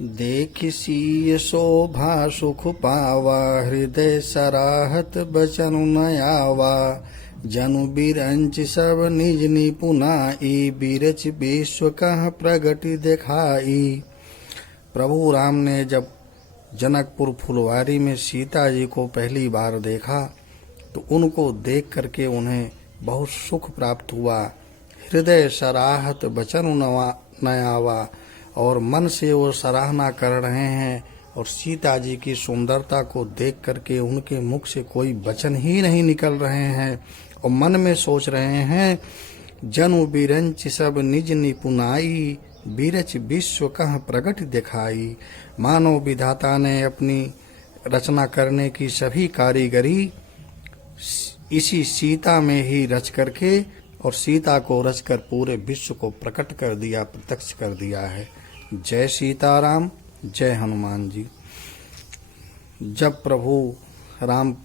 देख सीय शोभा सुख पावा, हृदय सराहत बचन न आवा। जनु बिरंच सब निज निपुनाई, बिरच विश्व कह प्रगति दिखाई। प्रभु राम ने जब जनकपुर फुलवारी में सीता जी को पहली बार देखा तो उनको देख करके उन्हें बहुत सुख प्राप्त हुआ। हृदय सराहत बचन न आवा, और मन से वो सराहना कर रहे हैं और सीता जी की सुंदरता को देख करके उनके मुख से कोई वचन ही नहीं निकल रहे हैं और मन में सोच रहे हैं, जनु बिरंच सब निज निपुनाई, बिरच विश्व कह प्रगट दिखाई। मानव विधाता ने अपनी रचना करने की सभी कारीगरी इसी सीता में ही रच करके और सीता को रचकर पूरे विश्व को प्रकट कर दिया, प्रत्यक्ष कर दिया है। जय सीताराम, जय हनुमान जी। जब प्रभु राम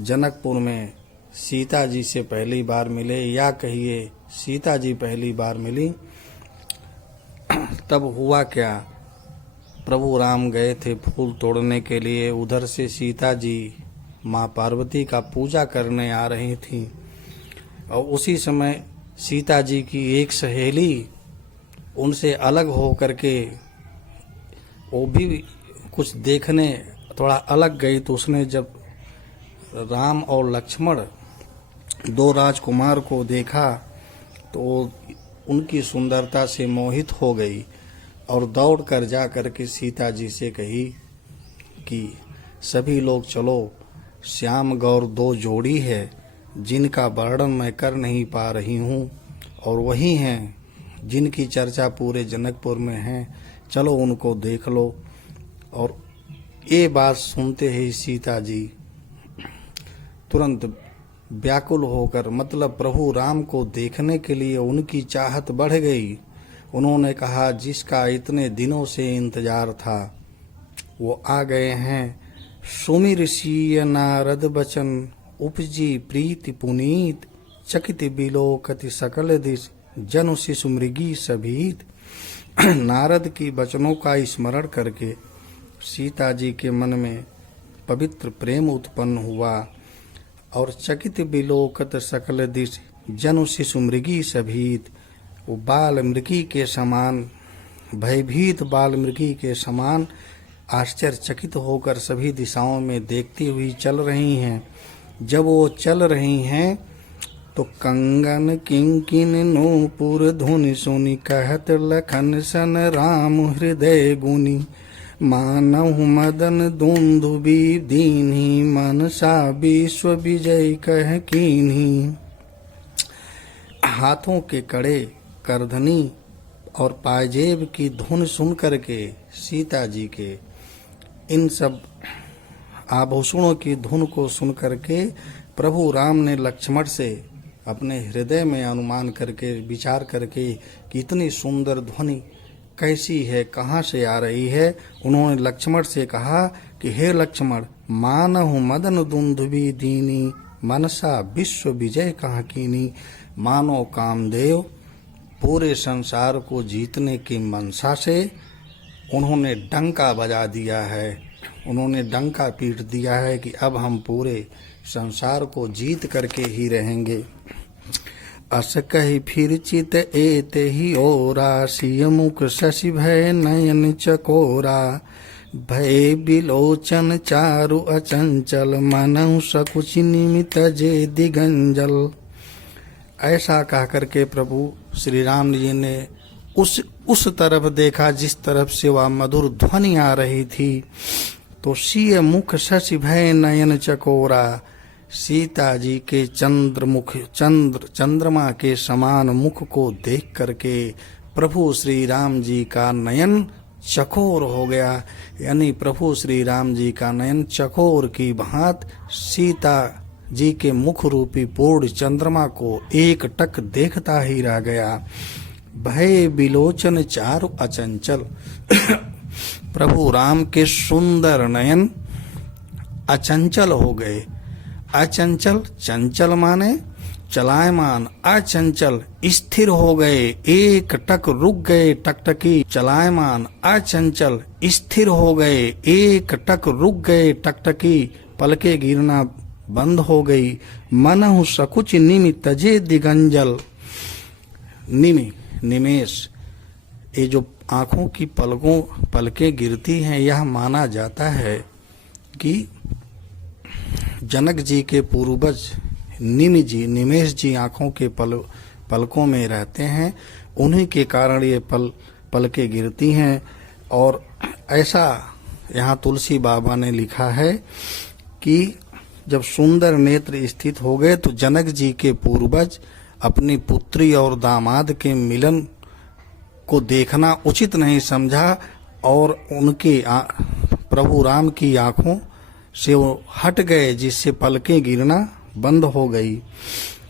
जनकपुर में सीता जी से पहली बार मिले, या कहिए सीता जी पहली बार मिली, तब हुआ क्या, प्रभु राम गए थे फूल तोड़ने के लिए। उधर से सीता जी माँ पार्वती का पूजा करने आ रही थी और उसी समय सीता जी की एक सहेली उनसे अलग हो करके वो भी कुछ देखने थोड़ा अलग गई। तो उसने जब राम और लक्ष्मण दो राजकुमार को देखा तो उनकी सुंदरता से मोहित हो गई और दौड़ कर जा करके सीता जी से कही कि सभी लोग चलो, श्याम गौर दो जोड़ी है जिनका वर्णन मैं कर नहीं पा रही हूँ और वही हैं जिनकी चर्चा पूरे जनकपुर में है, चलो उनको देख लो। और ये बात सुनते ही सीता जी तुरंत व्याकुल होकर, मतलब प्रभु राम को देखने के लिए उनकी चाहत बढ़ गई। उन्होंने कहा, जिसका इतने दिनों से इंतजार था वो आ गए हैं। सुमिर सीय नारद बचन, उपजी प्रीति पुनीत, चकित बिलोकति सकल दिश, जनु शिशु मृगी सभीत। नारद की वचनों का स्मरण करके सीता जी के मन में पवित्र प्रेम उत्पन्न हुआ और चकित बिलोकत सकल दिश, जनु शिशु मृगी सभीत। वो बाल मृगी के समान, भयभीत बाल मृगी के समान आश्चर्यचकित होकर सभी दिशाओं में देखती हुई चल रही हैं। जब वो चल रही हैं तो कंगन किंकिन नूपुर धुनि सुनि, कहत लखन सन राम हृदय गुनी। मानहु मदन दुंदुबी दीन्ही, मनसा विश्व विजय कह कीन्ही। हाथों के कड़े, करधनी और पायजेब की धुन सुन करके सीता जी के इन सब आभूषणों की धुन को सुन करके प्रभु राम ने लक्ष्मण से अपने हृदय में अनुमान करके विचार करके कि इतनी सुंदर ध्वनि कैसी है, कहाँ से आ रही है। उन्होंने लक्ष्मण से कहा कि हे लक्ष्मण, मानहु मदन दुंदुबी दीनी, मनसा विश्व विजय कहाँ कीनी। मानो कामदेव पूरे संसार को जीतने की मनसा से उन्होंने डंका बजा दिया है, उन्होंने डंका पीट दिया है कि अब हम पूरे संसार को जीत करके ही रहेंगे। अस कहि फिर चित एते ही ओरा, सिय मुख शशि भय नयन चकोरा। भय बिलोचन चारु अचंचल, मनहु सकुच निमित जे दिगंजल। ऐसा कह करके प्रभु श्री राम जी ने उस तरफ देखा जिस तरफ से वह मधुर ध्वनि आ रही थी। तो सिय मुख शशि भय नयन चकोरा, सीता जी के चंद्रमा के समान मुख को देख करके प्रभु श्री राम जी का नयन चकोर हो गया। यानी प्रभु श्री राम जी का नयन चकोर की भांत सीता जी के मुख रूपी पूर्ण चंद्रमा को एक टक देखता ही रह गया। भय बिलोचन चारु अचंचल। प्रभु राम के सुंदर नयन अचंचल हो गए। अचंचल, चंचल माने चलायमान अचंचल स्थिर हो गए, एक टक रुक गए टकटकी। चलायमान अचंचल स्थिर हो गए, एक टक रुक गए टकटकी। पलके गिरना बंद हो गई। मनहु सकुच निमि तजे दिगंजल। निमि निमेश, ये जो आंखों की पलकें गिरती हैं, यह माना जाता है कि जनक जी के पूर्वज निमेश जी आंखों के पलकों में रहते हैं, उन्हीं के कारण ये पलकें गिरती हैं। और ऐसा यहाँ तुलसी बाबा ने लिखा है कि जब सुंदर नेत्र स्थित हो गए तो जनक जी के पूर्वज अपनी पुत्री और दामाद के मिलन को देखना उचित नहीं समझा और उनके प्रभु राम की आंखों से वो हट गए, जिससे पलकें गिरना बंद हो गई।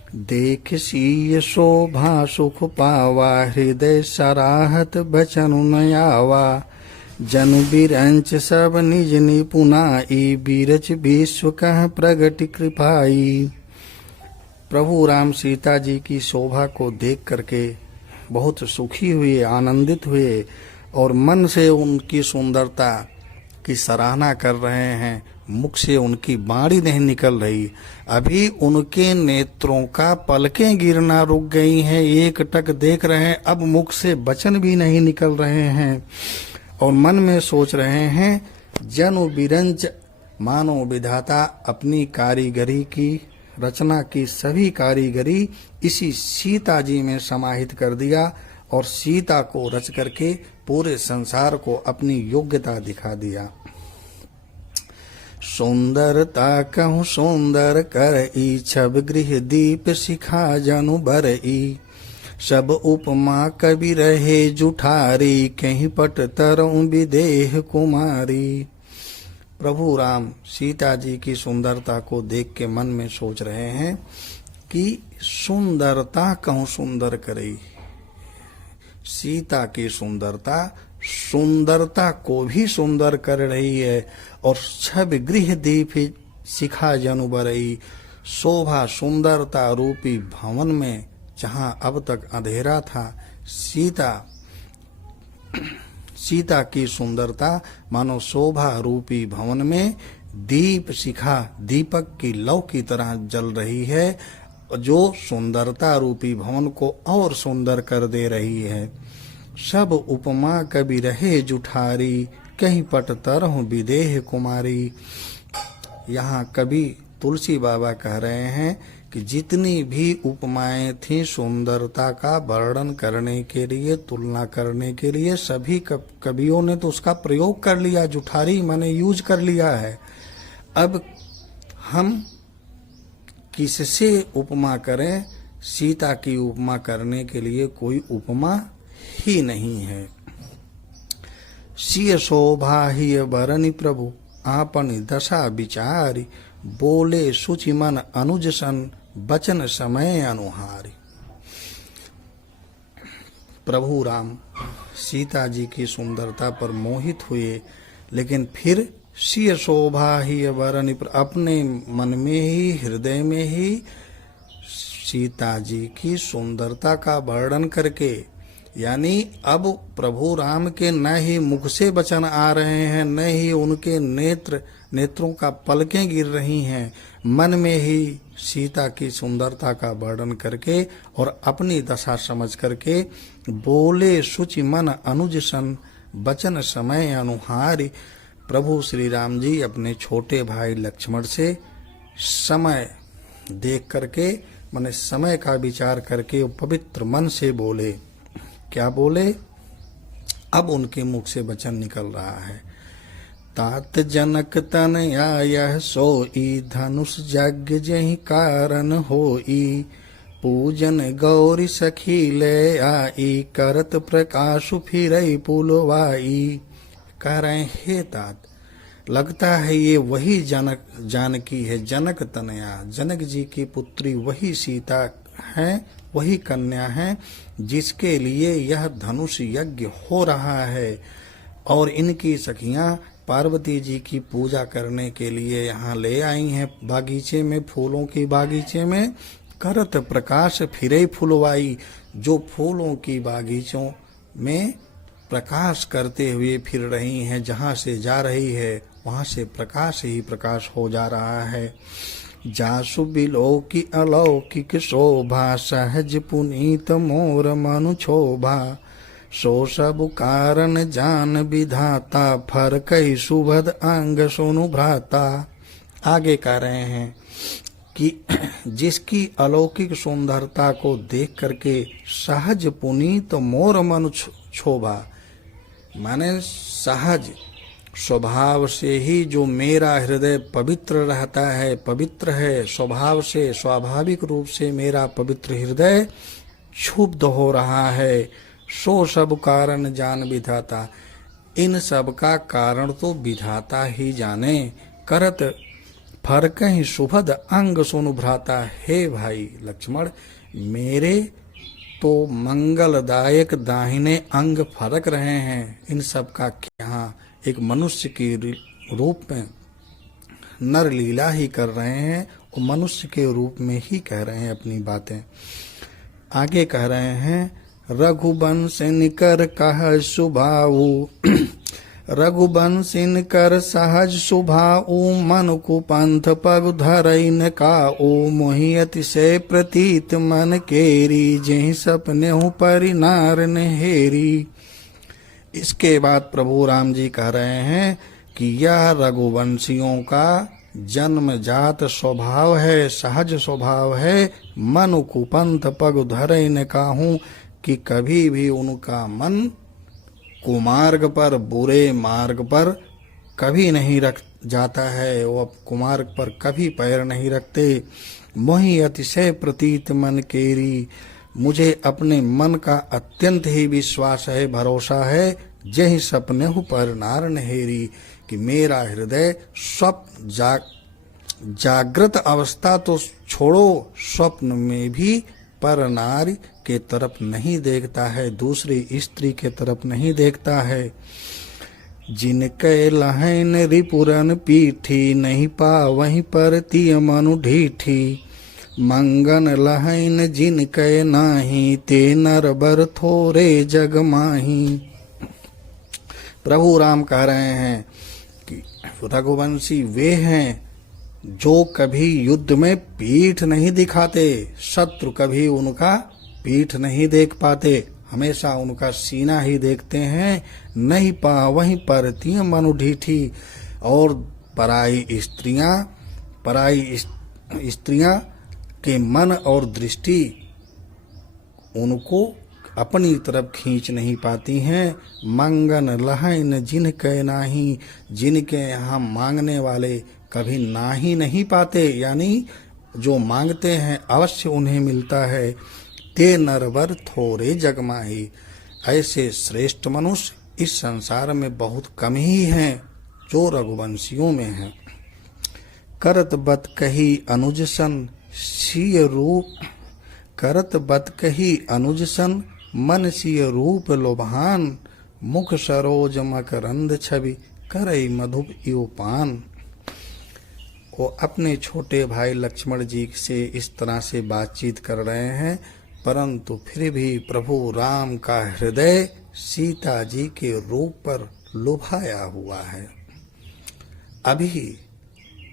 देख सीय शोभा सुख पावा, हृदय सराहत बचन नयावा। जन बिरंच सब निज निपुनाई, बीरच विश्व कह प्रगति कृपाई। प्रभु राम सीता जी की शोभा को देख करके बहुत सुखी हुए, आनंदित हुए और मन से उनकी सुंदरता की सराहना कर रहे हैं। मुख से उनकी बाणी नहीं निकल रही। अभी उनके नेत्रों का पलकें गिरना रुक गई हैं, एक टक देख रहे हैं, अब मुख से वचन भी नहीं निकल रहे हैं और मन में सोच रहे हैं जनु बिरंच, मानो विधाता अपनी कारीगरी की, रचना की सभी कारीगरी इसी सीता जी में समाहित कर दिया और सीता को रच करके पूरे संसार को अपनी योग्यता दिखा दिया। सुंदरता कहूँ सुंदर करई, छब गृह दीप शिखा जनु बरई। सब उपमा कवि रहे जुठारी, कहीं पट तरऊ विदेह कुमारी। प्रभु राम सीता जी की सुंदरता को देख के मन में सोच रहे हैं कि सुंदरता कहूँ सुंदर करई। सीता की सुंदरता को भी सुंदर कर रही है और छब गृह दीप शिखा जनु बरई। शोभा सुंदरता रूपी भवन में जहां अब तक अंधेरा था, सीता की सुंदरता मानो शोभा रूपी भवन में दीप शिखा दीपक की लौ की तरह जल रही है, जो सुंदरता रूपी भवन को और सुंदर कर दे रही है। सब उपमा कवि रहे जुठारी, कहीं पट तरहु विदेह कुमारी। यहाँ कवि तुलसी बाबा कह रहे हैं कि जितनी भी उपमाएं थी सुंदरता का वर्णन करने के लिए, तुलना करने के लिए, सभी कवियों ने तो उसका प्रयोग कर लिया, जुठारी माने यूज कर लिया है। अब हम किससे उपमा करें? सीता की उपमा करने के लिए कोई उपमा ही नहीं है। सिय शोभा ही बरनि प्रभु, आपन दशा विचारी। बोले सुचि मन अनुज सन, बचन समय अनुहारी। प्रभु राम सीता जी की सुंदरता पर मोहित हुए, लेकिन फिर सिय शोभा ही बरनि, अपने मन में ही, हृदय में ही सीता जी की सुंदरता का वर्णन करके, यानी अब प्रभु राम के न ही मुख से वचन आ रहे हैं, न ही उनके नेत्रों का पलकें गिर रही हैं, मन में ही सीता की सुंदरता का वर्णन करके और अपनी दशा समझ करके बोले सुचि मन अनुज सन, बचन समय अनुहारी। प्रभु श्री राम जी अपने छोटे भाई लक्ष्मण से समय देख करके, माने समय का विचार करके पवित्र मन से बोले। क्या बोले? अब उनके मुख से वचन निकल रहा है। तात जनक तन आयह सोई, धनुष यज्ञ जहि कारण होई। पूजन गौरी सखी ले आई, करत प्रकाश फिरई पुलवाई। कह रहे हैं हे तात, लगता है ये वही जानकी है, जनक तनया, जनक जी की पुत्री वही सीता है, वही कन्या है जिसके लिए यह धनुष यज्ञ हो रहा है। और इनकी सखियां पार्वती जी की पूजा करने के लिए यहाँ ले आई हैं बागीचे में, फूलों की बागीचे में, करत प्रकाश फिरे फुलवाई, जो फूलों की बागीचों में प्रकाश करते हुए फिर रही हैं, जहाँ से जा रही है वहाँ से प्रकाश ही प्रकाश हो जा रहा है। जासु बिलौकी अलौकिक शोभा, सहज पुनीत मोर मनु क्षोभा, सो सब कारण जान विधाता, फर कई सुभद अंग सोनु भ्राता। आगे कह रहे हैं कि जिसकी अलौकिक सुंदरता को देख करके सहज पुनीत मोर मनु क्षोभा, माने सहज स्वभाव से ही जो मेरा हृदय पवित्र रहता है, पवित्र है स्वभाव से, स्वाभाविक रूप से मेरा पवित्र हृदय क्षुब्ध हो रहा है। सो सब कारण जान विधाता, इन सब का कारण तो विधाता ही जाने। करत फरक ही सुभद अंग सोनु भ्राता, हे भाई लक्ष्मण मेरे तो मंगलदायक दाहिने अंग फरक रहे हैं। इन सब का यहाँ एक मनुष्य के रूप में नर लीला ही कर रहे हैं और मनुष्य के रूप में ही कह रहे हैं अपनी बातें। आगे कह रहे हैं रघुवंश निकर कह सुभाऊ, रघुवंशिन कर सहज सुभाऊ, मन कुपंथ पग धरइन काऊ, मोहि अतिशय प्रतीत मन केरी, जेहि सपने हूँ परिनार नेहेरी। इसके बाद प्रभु राम जी कह रहे हैं कि यह रघुवंशियों का जन्मजात स्वभाव है, सहज स्वभाव है। मन कुपंथ पग धरइन काहू, कि कभी भी उनका मन कुमार्ग पर, बुरे मार्ग पर कभी नहीं रख जाता है, वो कुमार्ग पर कभी पैर नहीं रखते। मोहि अतिशय प्रतीत मन केरी, मुझे अपने मन का अत्यंत ही विश्वास है, भरोसा है। जय सपने हु पर नार नहेरी, कि मेरा हृदय स्वप्न जागृत अवस्था तो छोड़ो, स्वप्न में भी पर नारी के तरफ नहीं देखता है, दूसरी स्त्री के तरफ नहीं देखता है। जिनके लहन रिपुरन पीठी, नहीं पा वहीं पर तिय मनु ढीठी, मंगन लहन जिनके नाही, ते नर बर थोरे जग माही। प्रभु राम कह रहे हैं कि रघुवंशी वे हैं जो कभी युद्ध में पीठ नहीं दिखाते, शत्रु कभी उनका पीठ नहीं देख पाते, हमेशा उनका सीना ही देखते हैं। नहीं पा वहीं पर तिय मनु ढीठी, और पराई स्त्रियां के मन और दृष्टि उनको अपनी तरफ खींच नहीं पाती हैं। मंगन लहन जिनके नाही, जिनके यहाँ मांगने वाले कभी ना ही नहीं पाते, यानी जो मांगते हैं अवश्य उन्हें मिलता है। ते नरवर थोरे जगमाही, ऐसे श्रेष्ठ मनुष्य इस संसार में बहुत कम ही हैं जो रघुवंशियों में हैं। करत बत कही अनुजसन सिय रूप, करत बत कही अनुजसन मन सिय रूप लोभान, मुख सरोज मकरंद छवि करई मधुप इवपान। वो अपने छोटे भाई लक्ष्मण जी से इस तरह से बातचीत कर रहे हैं, परंतु फिर भी प्रभु राम का हृदय सीता जी के रूप पर लुभाया हुआ है।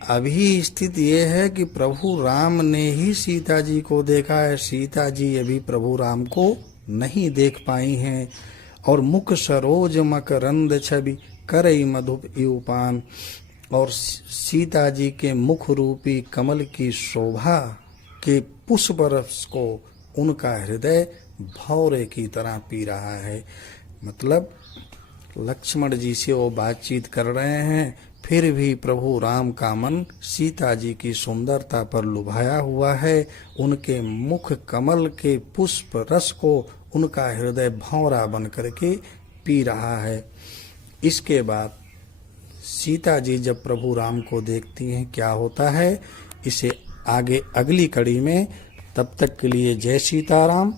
अभी स्थिति ये है कि प्रभु राम ने ही सीता जी को देखा है, सीता जी अभी प्रभु राम को नहीं देख पाई हैं। और मुख सरोज मकरंद छवि करई मधुप इवपान, और सीता जी के मुख रूपी कमल की शोभा के पुष्प रस को उनका हृदय भौरे की तरह पी रहा है। मतलब लक्ष्मण जी से वो बातचीत कर रहे हैं, फिर भी प्रभु राम का मन सीता जी की सुंदरता पर लुभाया हुआ है। उनके मुख कमल के पुष्प रस को उनका हृदय भौरा बन करके पी रहा है। इसके बाद सीता जी जब प्रभु राम को देखती हैं क्या होता है, इसे आगे अगली कड़ी में। तब तक के लिए जय सीताराम।